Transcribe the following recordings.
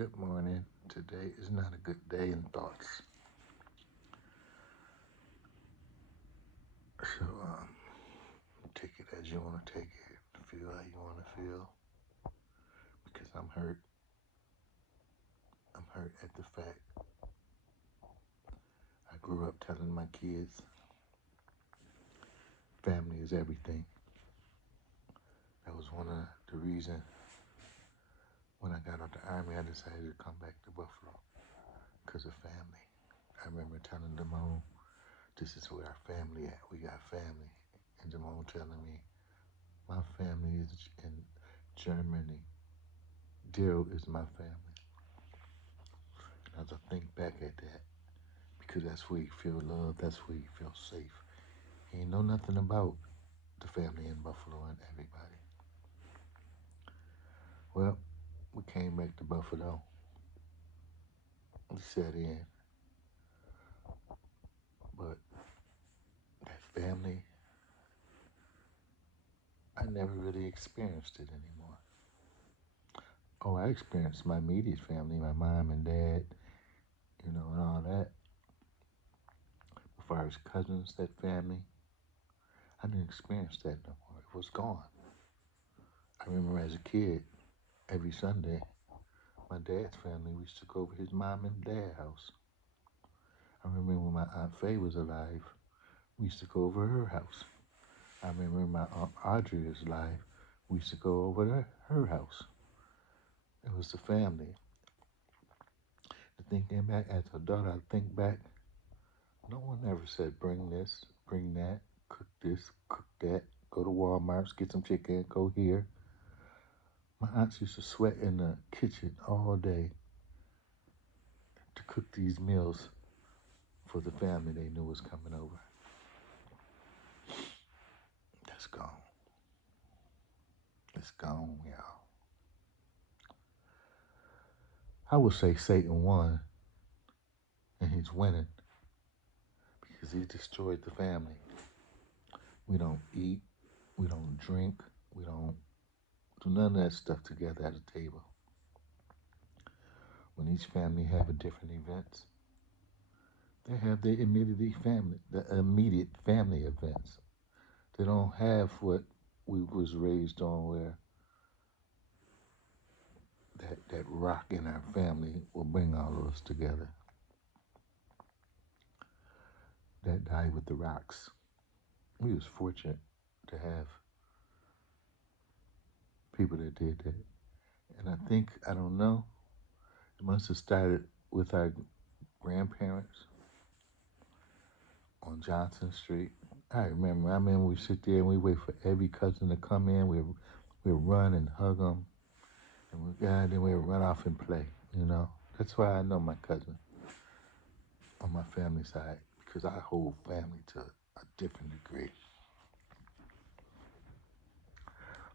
Good morning. Today is not a good day in thoughts. So take it as you want to take it. Feel how you want to feel. Because I'm hurt. I'm hurt at the fact I grew up telling my kids family is everything. That was one of the reasons when I got out the army I decided to come back to Buffalo. Because of family. I remember telling Damone, this is where our family at. We got family. And Damone telling me, my family is in Germany. Daryl is my family. And as I think back at that, because that's where you feel love, that's where you feel safe. You know nothing about the family in Buffalo and everybody. Well, we came back to Buffalo. We sat in, but that family, I never really experienced it anymore. Oh, I experienced my immediate family, my mom and dad, and all that. As far as cousins, that family, I didn't experience that no more. It was gone. I remember as a kid, every Sunday, my dad's family, we used to go over his mom and dad house. I remember when my Aunt Faye was alive, we used to go over her house. I remember when my Aunt Audrey was alive, we used to go over to her house. It was the family. The thinking back, as a daughter, I think back, no one ever said, bring this, bring that, cook this, cook that, go to Walmart's, get some chicken, go here. My aunts used to sweat in the kitchen all day to cook these meals for the family they knew was coming over. That's gone. It's gone, y'all. I would say Satan won, and he's winning because he destroyed the family. We don't eat, we don't drink, we don't do none of that stuff together at a table. When each family have a different events, they have their immediate family events. They don't have what we was raised on, where that rock in our family will bring all of us together. That died with the rocks. We was fortunate to have people that did that. And I think, I don't know, it must have started with our grandparents on Johnson Street. I remember we sit there and we wait for every cousin to come in. We run and hug them. Then we run off and play. That's why I know my cousin on my family side, because I hold family to a different degree.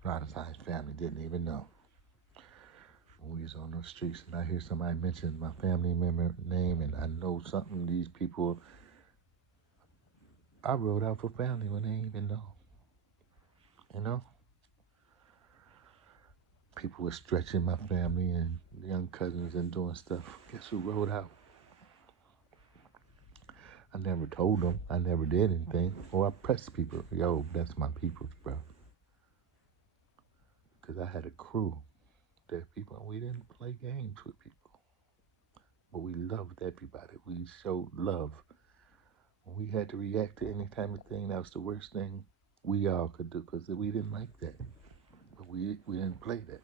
A lot of times family didn't even know. When we was on those streets and I hear somebody mention my family member name and I know something, these people, I wrote out for family when they didn't even know. You know? People were stretching my family and young cousins and doing stuff. Guess who wrote out? I never told them. I never did anything. Or I pressed people. Yo, that's my people, bro. Because I had a crew. That people, we didn't play games with people. But we loved everybody. We showed love. When we had to react to any type of thing, that was the worst thing we all could do, because we didn't like that. But we didn't play that.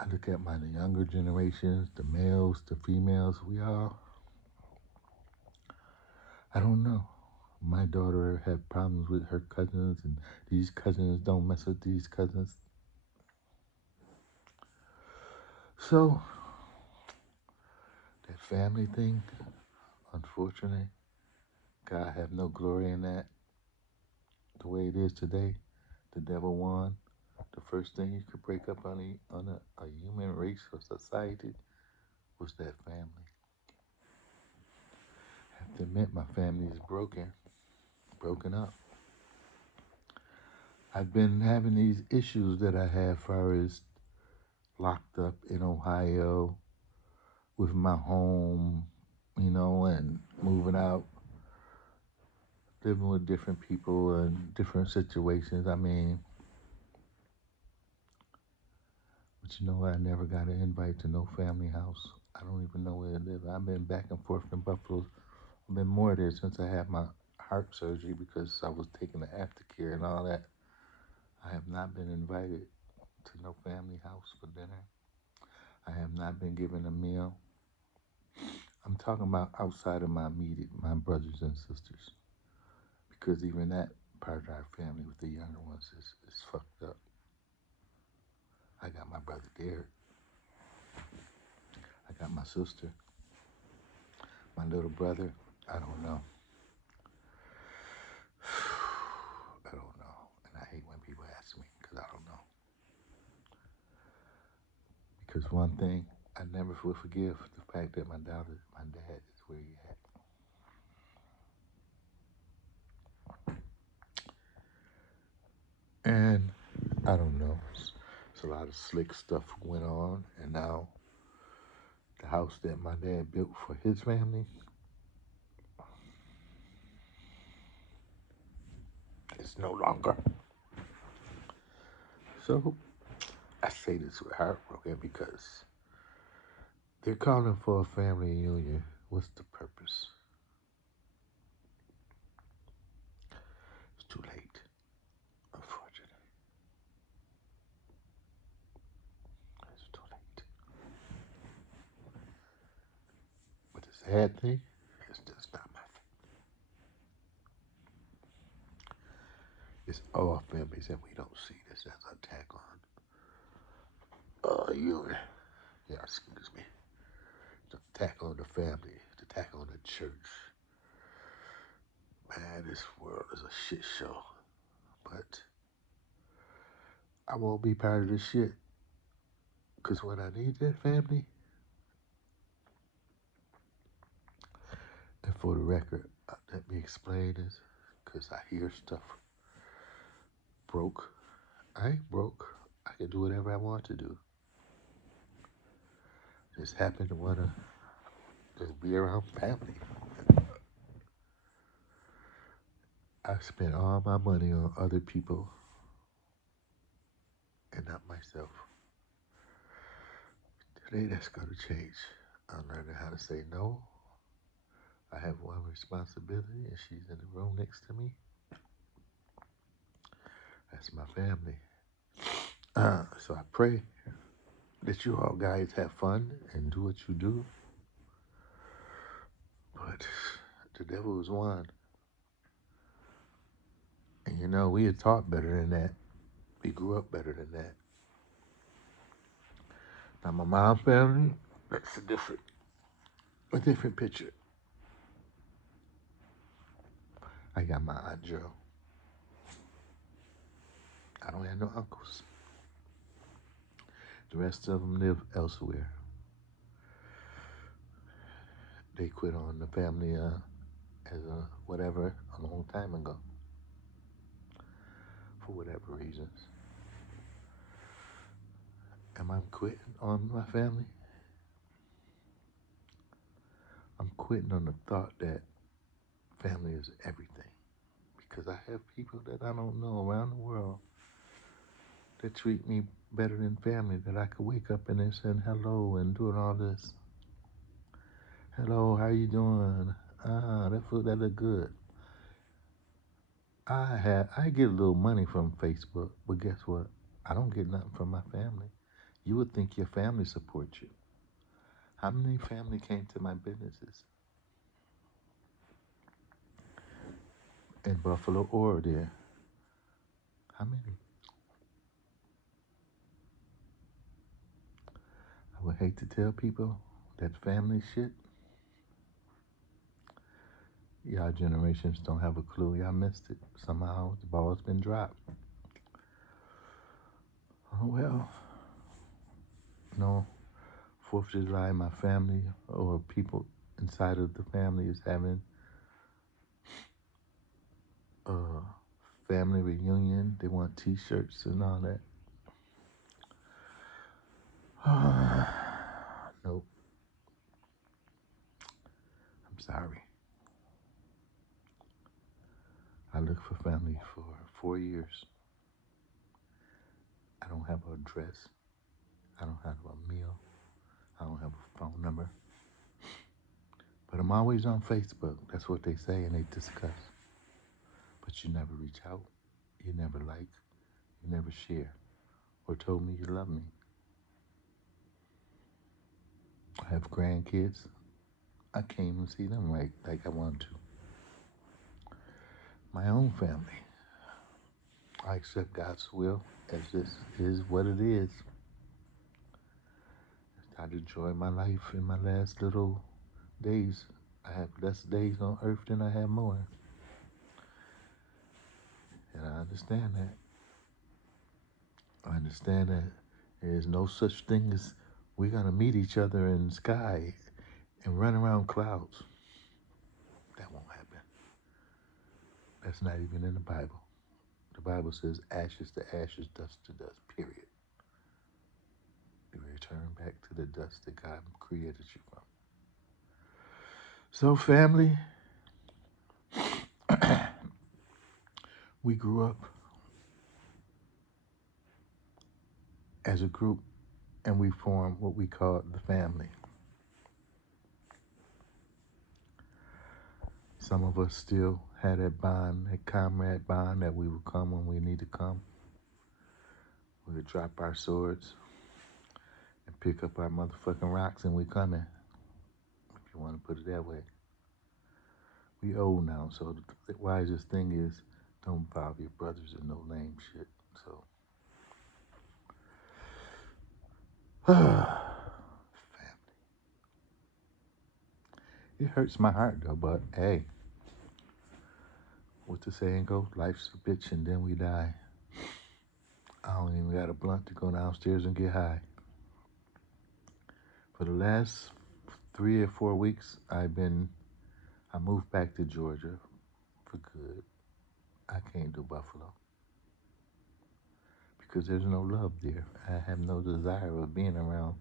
I look at my younger generations, the males, the females, I don't know. My daughter had problems with her cousins, and these cousins don't mess with these cousins. So, that family thing, unfortunately, God have no glory in that. The way it is today, the devil won. The first thing you could break up on a human race or society was that family. I have to admit, my family is broken up. I've been having these issues that I have, as far as locked up in Ohio with my home, and moving out, living with different people and different situations. I mean, but I never got an invite to no family house. I don't even know where they live. I've been back and forth from Buffalo. I've been more there since I had my heart surgery because I was taking the aftercare and all that. I have not been invited to no family house for dinner. I have not been given a meal. I'm talking about outside of my immediate, my brothers and sisters, because even that part of our family with the younger ones is fucked up. I got my brother Derek. I got my sister, my little brother. I don't know. I don't know. And I hate when people ask me because I don't know. Because one thing I never will forgive the fact that my dad is where he at. And I don't know. It's a lot of slick stuff went on, and now the house that my dad built for his family is no longer. So I say this with heartbroken because they're calling for a family reunion. What's the purpose? It's too late, unfortunately. It's too late. But the sad thing is just not my family. It's all families, and we don't see this as an attack on you. Yeah, excuse me. It's an attack on the family. It's an attack on the church. Man, this world is a shit show. But I won't be part of this shit. Because when I need that family, and for the record, let me explain this. Because I hear stuff broke. I ain't broke. I can do whatever I want to do. Just happen to want to just be around family. I spent all my money on other people and not myself. Today that's going to change. I'm learning how to say no. I have one responsibility, and she's in the room next to me. That's my family. So I pray that you all guys have fun and do what you do. But the devil is one. And we are taught better than that. We grew up better than that. Now my mom's family, that's a different picture. I got my Aunt Joe. I don't have no uncles. The rest of them live elsewhere. They quit on the family as a whatever a long time ago. For whatever reasons. Am I quitting on my family? I'm quitting on the thought that family is everything. Because I have people that I don't know around the world that treat me better than family, that I could wake up and they saying hello and doing all this. Hello, how you doing? That food that look good. I get a little money from Facebook, but guess what? I don't get nothing from my family. You would think your family supports you. How many family came to my businesses in Buffalo or there? How many? I would hate to tell people that family shit. Y'all generations don't have a clue. Y'all missed it. Somehow the ball's been dropped. Oh well, no. 4th of July, my family or people inside of the family is having a family reunion. They want T-shirts and all that. Nope. I'm sorry. I looked for family for 4 years. I don't have an address. I don't have a meal. I don't have a phone number. But I'm always on Facebook. That's what they say and they discuss. But you never reach out. You never like. You never share. Or told me you love me. I have grandkids. I can't even see them right like I want to. My own family. I accept God's will as this is what it is. I enjoy my life in my last little days. I have less days on earth than I have more. And I understand that. I understand that there is no such thing as we're going to meet each other in the sky and run around clouds. That won't happen. That's not even in the Bible. The Bible says ashes to ashes, dust to dust, period. You return back to the dust that God created you from. So, family, we grew up as a group and we formed what we called the family. Some of us still had that bond, that comrade bond that we would come when we need to come. We would drop our swords and pick up our motherfucking rocks and we coming, if you want to put it that way. We old now, so the wisest thing is don't involve your brothers in no lame shit. So, family. It hurts my heart though, but hey, what the saying goes, life's a bitch and then we die. I don't even got a blunt to go downstairs and get high. For the last 3 or 4 weeks, I moved back to Georgia for good. I can't do Buffalo because there's no love there. I have no desire of being around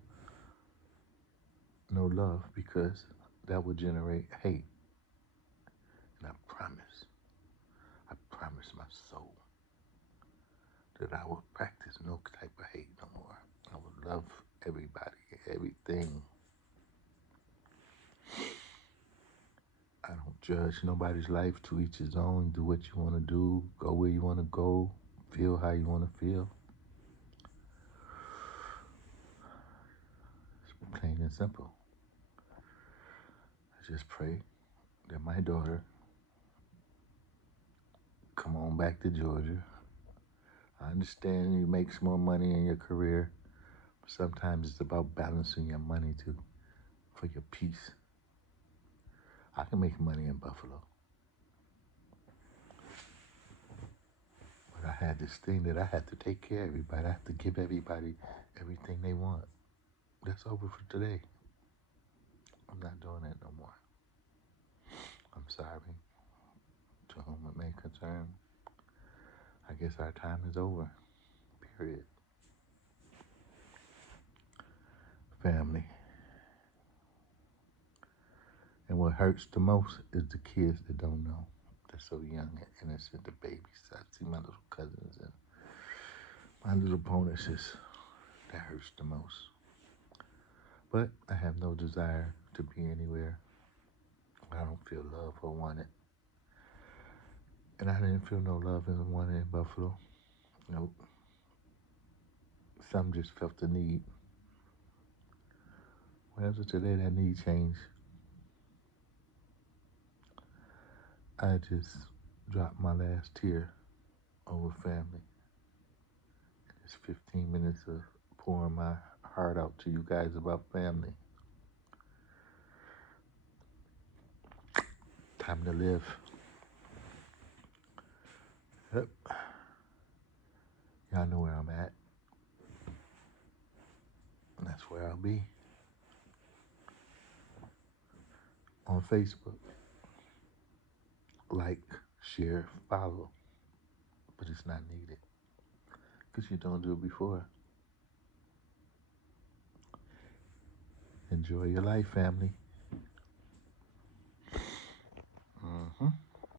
no love because that would generate hate. And I promise my soul that I will practice no type of hate no more. I would love everybody, everything. I don't judge nobody's life, to each his own. Do what you want to do, go where you want to go, feel how you want to feel. It's plain and simple. I just pray that my daughter come on back to Georgia. I understand you make more money in your career. But sometimes it's about balancing your money too, for your peace. I can make money in Buffalo. But I had this thing that I had to take care of everybody. I have to give everybody everything they want. That's over for today. I'm not doing that no more. I'm sorry to whom it may concern. I guess our time is over. Period. Family. And what hurts the most is the kids that don't know. They're so young and innocent, the babies. I see my little cousins and my little bonuses. That hurts the most. But I have no desire to be anywhere. I don't feel love or wanted. And I didn't feel no love and wanted in Buffalo. Nope. Some just felt the need. Well, as of today, that need changed. I just dropped my last tear over family. It's 15 minutes of pouring my heart out to you guys about family. Time to live. Yep. Y'all know where I'm at. And that's where I'll be. On Facebook. Like, share, follow. But it's not needed. Because you don't do it before. Enjoy your life, family.